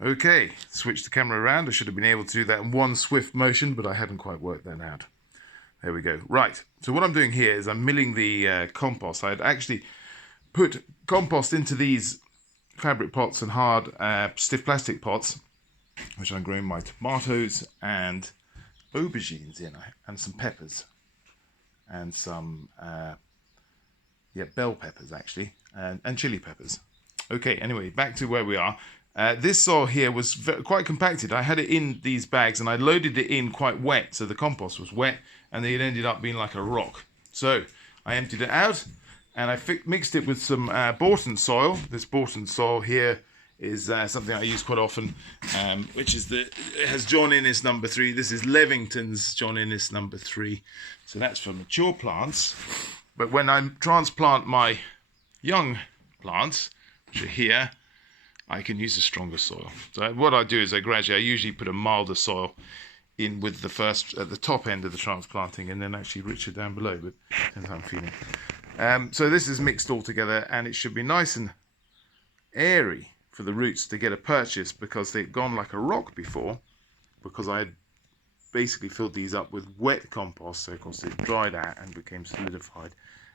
Okay, switch the camera around. I should have been able to do that in one swift motion, but I hadn't quite worked that out. There we go. Right, so what I'm doing here is I'm milling the compost. I had actually put compost into these fabric pots and hard stiff plastic pots, which I'm growing my tomatoes and aubergines in, and some peppers, and some bell peppers actually, and chili peppers. Okay, anyway, back to where we are. This soil here was quite compacted. I had it in these bags and I loaded it in quite wet, so the compost was wet and it ended up being like a rock. So I emptied it out and I mixed it with some Borton soil. This Borton soil here is something I use quite often, which is it has John Innes number 3. This is Levington's John Innes number 3. So that's for mature plants. But when I transplant my young plants, which are here, I can use a stronger soil. So what I do is I usually put a milder soil in with the first, at the top end of the transplanting, and then actually richer down below, but depends how I'm feeling. So this is mixed all together, and it should be nice and airy for the roots to get a purchase, because they've gone like a rock before, because I had basically filled these up with wet compost, so of course it dried out and became solidified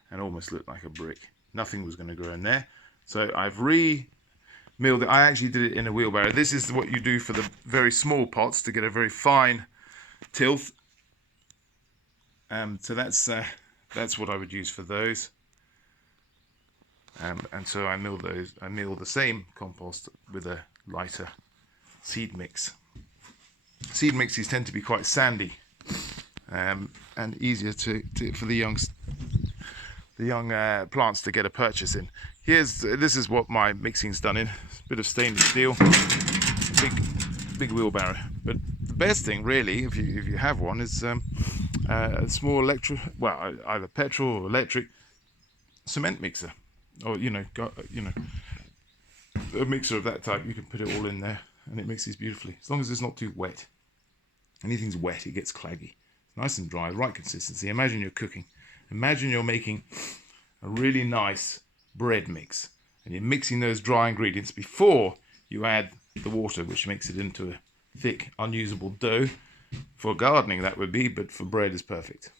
and almost looked like a brick. Nothing was going to grow in there. So I've milled it. I actually did it in a wheelbarrow. This is what you do for the very small pots to get a very fine tilth. So that's what I would use for those. And so I mill those. I mill the same compost with a lighter seed mix. Seed mixes tend to be quite sandy and easier for the young plants to get a purchase in. This is what my mixing's done in. A bit of stainless steel, big wheelbarrow. But the best thing, really, if you have one, is a small either petrol or electric cement mixer, or a mixer of that type. You can put it all in there, and it mixes beautifully, as long as it's not too wet. Anything's wet, it gets claggy. It's nice and dry, the right consistency. Imagine you're cooking. Imagine you're making a really nice bread mix, and you're mixing those dry ingredients before you add the water, which makes it into a thick, unusable dough. For gardening that would be, but for bread is perfect.